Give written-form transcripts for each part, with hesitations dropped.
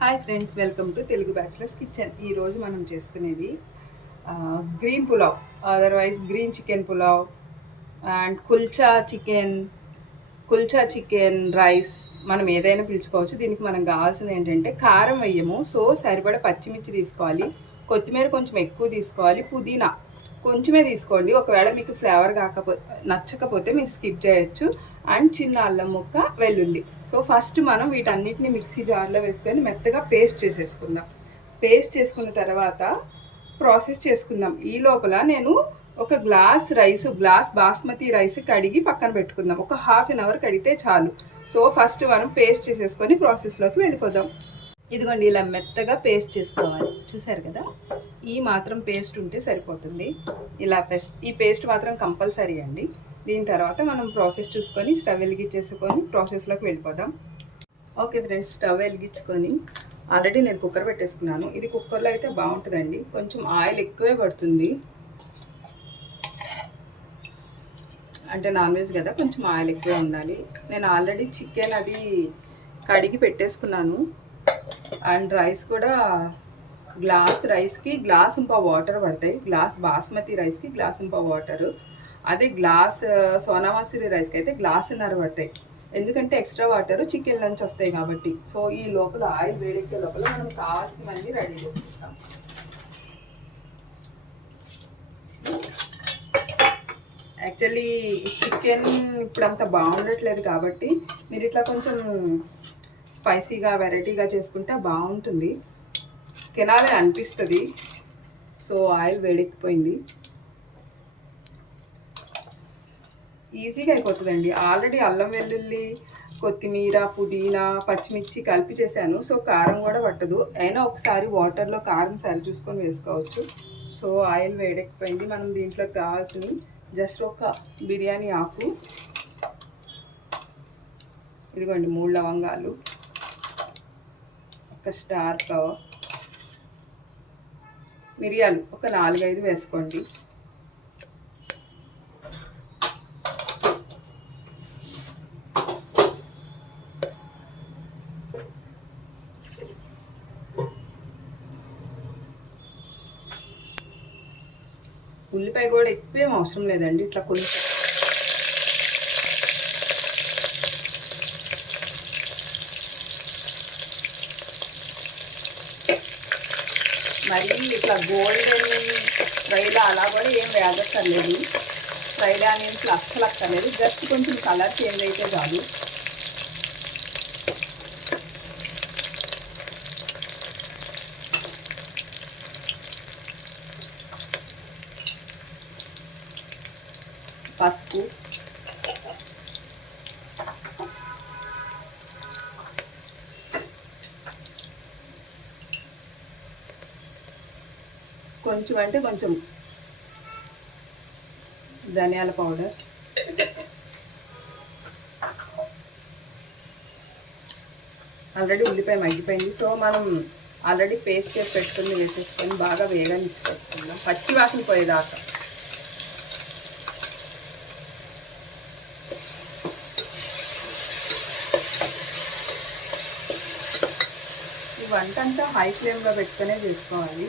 Hi friends, welcome to Telugu bachelors kitchen. ఈరోజు మనం చేసుకునేది green pulao, otherwise green chicken pulao and kulcha chicken rice, మనం ఏదైనా పిలుచుకోవచ్చు. దీనికి మనం కావాల్సింది ఏంటంటే కారం వేయము, సో సరిపడా పచ్చిమిర్చి తీసుకోవాలి, కొత్తిమీర కొంచెం ఎక్కువ తీసుకోవాలి, పుదీనా కొంచెమే తీసుకోండి. ఒకవేళ మీకు ఫ్లేవర్ నచ్చకపోతే మీరు స్కిప్ చేయొచ్చు. అండ్ చిన్న అల్లం ముక్క, వెల్లుల్లి. సో ఫస్ట్ మనం వీటన్నిటిని మిక్సీ జార్లో వేసుకొని మెత్తగా పేస్ట్ చేసేసుకుందాం. పేస్ట్ చేసుకున్న తర్వాత ప్రాసెస్ చేసుకుందాం. ఈ లోపల నేను ఒక గ్లాస్ బాస్మతి రైస్ కడిగి పక్కన పెట్టుకుందాం. ఒక హాఫ్ అన్ అవర్ కడిగితే చాలు. సో ఫస్ట్ మనం పేస్ట్ చేసేసుకొని ప్రాసెస్లోకి వెళ్ళిపోదాం. ఇదిగోండి, ఇలా మెత్తగా పేస్ట్ చేసుకోవాలి. చూసారు కదా, ఈ మాత్రం పేస్ట్ ఉంటే సరిపోతుంది. ఈ పేస్ట్ మాత్రం కంపల్సరీ అండి. దీని తర్వాత మనం ప్రాసెస్ చూసుకొని స్టవ్ వెలిగించేసుకొని ప్రాసెస్లోకి వెళ్ళిపోదాం. ఓకే ఫ్రెండ్స్, స్టవ్ వెలిగించుకొని ఆల్రెడీ నేను కుక్కర్ పెట్టేసుకున్నాను. ఇది కుక్కర్లో అయితే బాగుంటుందండి, కొంచెం ఆయిల్ ఎక్కువే పడుతుంది. అంటే నాన్ వెజ్ కదా, కొంచెం ఆయిల్ ఎక్కువే ఉండాలి. నేను ఆల్రెడీ చికెన్ అది కడిగి పెట్టేసుకున్నాను. అండ్ రైస్ కూడా గ్లాస్ రైస్కి గ్లాస్ ఇంపా వాటర్ పడతాయి. గ్లాస్ బాస్మతి రైస్కి గ్లాస్ ఇంపా వాటరు. అదే గ్లాస్ సోనామసూరి రైస్కి అయితే గ్లాసున్నర పడతాయి. ఎందుకంటే ఎక్స్ట్రా వాటర్ చికెన్ నుంచి వస్తాయి కాబట్టి. సో ఈ లోపల ఆయిల్ వేడెక్కే లోపల మనం కావాల్సినవన్నీ రెడీ చేసుకుంటాం. యాక్చువల్లీ చికెన్ ఇప్పుడు అంత బాగుండట్లేదు కాబట్టి మీరు ఇట్లా కొంచెం స్పైసీగా వెరైటీగా చేసుకుంటే బాగుంటుంది, తినాలని అనిపిస్తుంది. సో ఆయిల్ వేడెక్కిపోయింది, ఈజీగా అయిపోతుందండి. ఆల్రెడీ అల్లం వెల్లుల్లి, కొత్తిమీర, పుదీనా, పచ్చిమిర్చి కలిపి చేశాను. సో కారం కూడా పట్టదు. అయినా ఒకసారి వాటర్లో కారం సరి చూసుకొని వేసుకోవచ్చు. సో ఆయిల్ వేడెక్కిపోయింది. మనం దీంట్లో కావాల్సిన జస్ట్ ఒక బిర్యానీ ఆకు, ఇదిగోండి 3 లవంగాలు, ఒక స్టార్ ఫ్లవర్, మిరియాలు ఒక 4-5 వేసుకోండి. ఉల్లిపాయ కూడా ఎక్కువేం అవసరం లేదండి, ఇట్లా కొంచెం. మరి ఇట్లా గోల్డెన్ ఫ్రైలో అలా కూడా ఏం వేగక్కర్లేదు. ఫ్రైలో అనేది అస్సలు అక్కర్లేదు, జస్ట్ కొంచెం కలర్ చేంజ్ అయితే చాలు. పసుపు, కొంచెం అంటే కొంచెం ధనియాల పౌడర్, ఆల్రెడీ ఉల్లిపాయ మగ్గిపోయింది. సో మనం ఆల్రెడీ పేస్ట్ చేసి పెట్టుకుని వేసేసుకొని బాగా వేగనిచ్చుకొచ్చుకుందాం, పచ్చి వాసన పోయేదాకా. ఈ వంట అంతా హై ఫ్లేమ్లో పెట్టుకునే చేసుకోవాలి.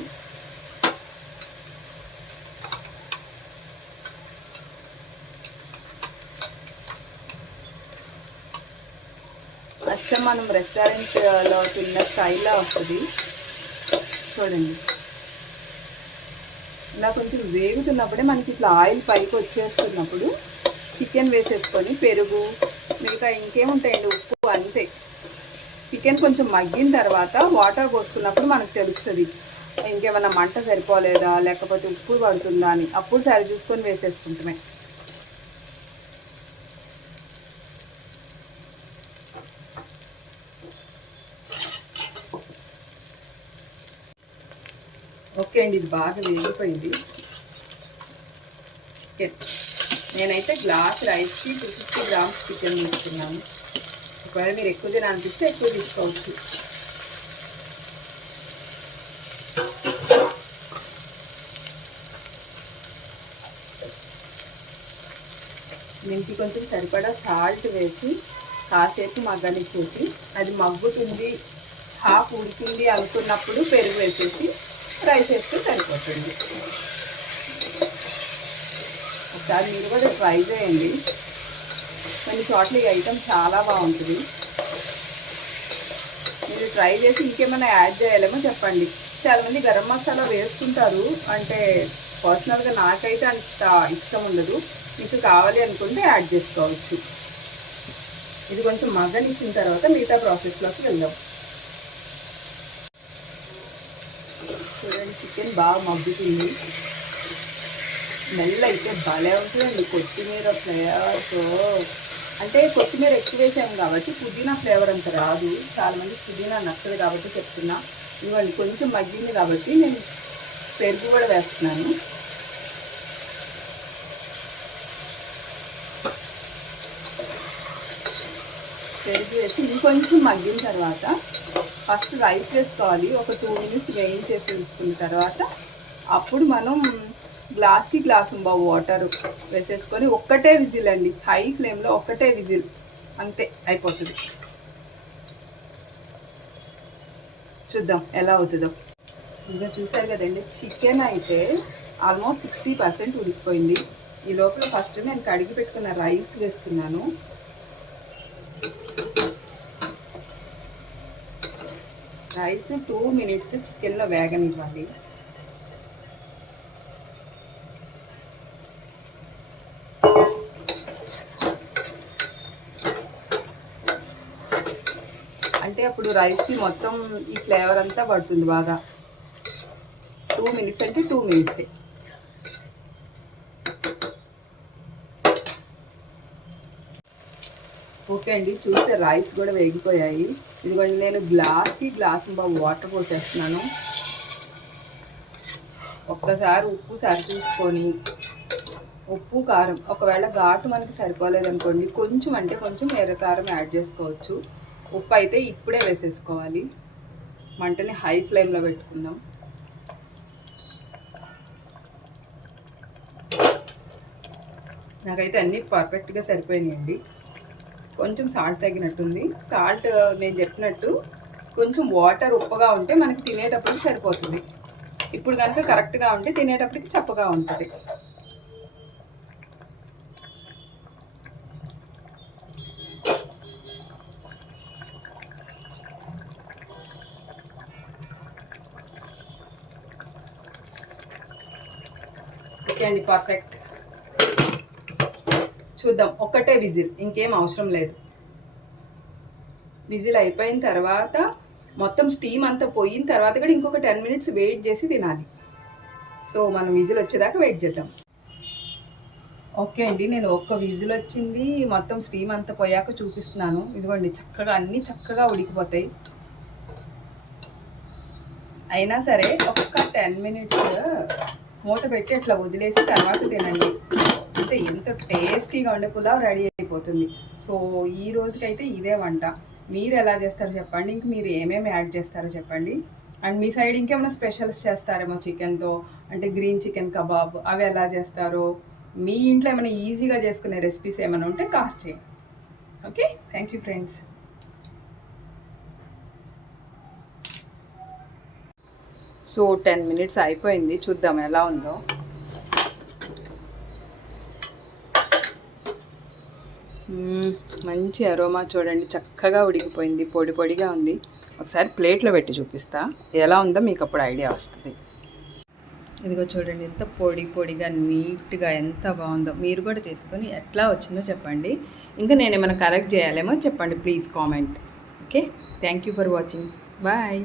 అచ్చం మనం రెస్టారెంట్లో తిన్న స్టైల్లో వస్తుంది. చూడండి, ఇలా కొంచెం వేగుతున్నప్పుడే మనకి ఇట్లా ఆయిల్ పైకి వచ్చేస్తున్నప్పుడు చికెన్ వేసేసుకొని పెరుగు, మిగతా ఇంకేముంటాయండి, ఉప్పు, అంతే. చికెన్ కొంచెం మగ్గిన తర్వాత వాటర్ పోసుకున్నప్పుడు మనకు తెలుస్తుంది ఇంకేమైనా మంట సరిపోలేదా లేకపోతే ఉప్పు పడుతుందా అని. అప్పుడు సరి చూసుకొని వేసేసుకుంటామే. ఓకే అండి, ఇది బాగా వేగిపోయింది చికెన్. నేనైతే గ్లాస్ రైస్కి 250 గ్రామ్స్ చికెన్ తీసుకున్నాను. ఒకవేళ మీరు ఎక్కువ తినాలనిపిస్తే ఎక్కువ తీసుకోవచ్చు. దీనికి కొంచెం సరిపడా సాల్ట్ వేసి కాసేపు మగ్గనిచ్చేసి అది మగ్గుతుంది హాఫ్ ఉడికింది అనుకున్నప్పుడు పెరుగు వేసేసి రైస్ వేస్తే సరిపోతుంది. ఒకసారి మీరు కూడా ట్రై చేయండి. కొన్ని చోట్ల ఈ ఐటెం చాలా బాగుంటుంది. మీరు ట్రై చేసి ఇంకేమైనా యాడ్ చేయాలేమో చెప్పండి. చాలామంది గరం మసాలా వేసుకుంటారు, అంటే పర్సనల్గా నాకైతే అంత ఇష్టం ఉండదు. మీకు కావాలి అనుకుంటే యాడ్ చేసుకోవచ్చు. ఇది కొంచెం మగ్గనిచ్చిన తర్వాత మిగతా ప్రాసెస్లోకి వెళ్దాం. చూడండి, చికెన్ బాగా మగ్గుతుంది. స్మెల్ అయితే భలే ఉంటుందండి. కొత్తిమీర ఫ్లేవర్తో, అంటే కొత్తిమీర ఎక్కువ వేసాము కాబట్టి పుదీనా ఫ్లేవర్ అంత రాదు. చాలామంది పుదీనా నచ్చదు కాబట్టి చెప్తున్నా. ఇవ్వండి, కొంచెం మగ్గింది కాబట్టి నేను పెరుగు కూడా వేస్తున్నాను. పెరుగు వేసి ఇంకొంచెం మగ్గిన తర్వాత ఫస్ట్ రైస్ వేసుకోవాలి. ఒక 2 మినిట్స్ వేయించేసి వేసుకున్న తర్వాత అప్పుడు మనం గ్లాస్కి గ్లాసు వాటర్ వేసేసుకొని ఒక్కటే విజిల్ అండి, హై ఫ్లేమ్లో ఒక్కటే విజిల్, అంతే అయిపోతుంది. చూద్దాం ఎలా అవుతుందో. ఇంకా చూసారు కదండి, చికెన్ అయితే ఆల్మోస్ట్ 60% ఉడికిపోయింది. ఈ లోపల ఫస్ట్ నేను కడిగి పెట్టుకున్న రైస్ వేస్తున్నాను. రైస్ 2 మినిట్స్ చికెన్లో వేగనివ్వాలి. అంటే అప్పుడు రైస్కి మొత్తం ఈ ఫ్లేవర్ అంతా పడుతుంది బాగా. 2 మినిట్స్ అంటే 2 మినిట్సే. ఓకే అండి, చూస్తే రైస్ కూడా వేగిపోయాయి. ఇదిగోండి, నేను గ్లాస్కి గ్లాస్ వాటర్ పోసేస్తున్నాను. ఒక్కసారి ఉప్పు సరి చూసుకొని, ఉప్పు కారం ఒకవేళ ఘాటు మనకి సరిపోలేదనుకోండి కొంచెం అంటే కొంచెం ఎర్రకారం యాడ్ చేసుకోవచ్చు. ఉప్పు అయితే ఇప్పుడే వేసేసుకోవాలి. మంటని హై ఫ్లేమ్లో పెట్టుకుందాం. నాకైతే అన్నీ పర్ఫెక్ట్గా సరిపోయినాయండి. కొంచెం సాల్ట్ తగ్గినట్టుంది. సాల్ట్ నేను చెప్పినట్టు కొంచెం వాటర్ ఉప్పగా ఉంటే మనకి తినేటప్పటికి సరిపోతుంది. ఇప్పుడు కనుక కరెక్ట్గా ఉంటే తినేటప్పటికి చప్పగా ఉంటుంది. ఓకే అండి, పర్ఫెక్ట్. చూద్దాం, ఒక్కటే విజిల్, ఇంకేం అవసరం లేదు. విజిల్ అయిపోయిన తర్వాత మొత్తం స్టీమ్ అంతా పోయిన తర్వాత కూడా ఇంకొక 10 మినిట్స్ వెయిట్ చేసి తినాలి. సో మనం విజిల్ వచ్చేదాకా వెయిట్ చేద్దాం. ఓకే అండి, నేను ఒక్క విజిల్ వచ్చింది, మొత్తం స్టీమ్ అంతా పోయాక చూపిస్తున్నాను. ఇదిగోండి, చక్కగా అన్నీ చక్కగా ఉడికిపోతాయి. అయినా సరే ఒక్క 10 మినిట్స్ మూత పెట్టి అట్లా వదిలేసి తర్వాత తినండి. అంటే ఎంత టేస్టీగా ఉండే పులావ్ రెడీ అయిపోతుంది. సో ఈ రోజుకైతే ఇదే వంట. మీరు ఎలా చేస్తారో చెప్పండి, ఇంక మీరు ఏమేమి యాడ్ చేస్తారో చెప్పండి. అండ్ మీ సైడ్ ఇంకేమైనా స్పెషల్స్ చేస్తారేమో చికెన్తో, అంటే గ్రీన్ చికెన్ కబాబ్ అవి ఎలా చేస్తారో, మీ ఇంట్లో ఏమైనా ఈజీగా చేసుకునే రెసిపీస్ ఏమైనా ఉంటే కాస్ట్ చేయండి. Okay, thank you friends. So 10 minutes అయిపోయింది, చూద్దాం ఎలా ఉందో. మంచి అరోమా చూడండి, చక్కగా ఉడికిపోయింది, పొడి పొడిగా ఉంది. ఒకసారి ప్లేట్లో పెట్టి చూపిస్తా, ఎలా ఉందో మీకు అప్పుడు ఐడియా వస్తుంది. ఇదిగో చూడండి, ఎంత పొడి పొడిగా నీట్గా ఎంత బాగుందో. మీరు కూడా చేసుకొని ఎట్లా వచ్చిందో చెప్పండి. ఇంకా నేను ఏమైనా కరెక్ట్ చేయాలేమో చెప్పండి, please comment. Okay, thank you for watching. Bye.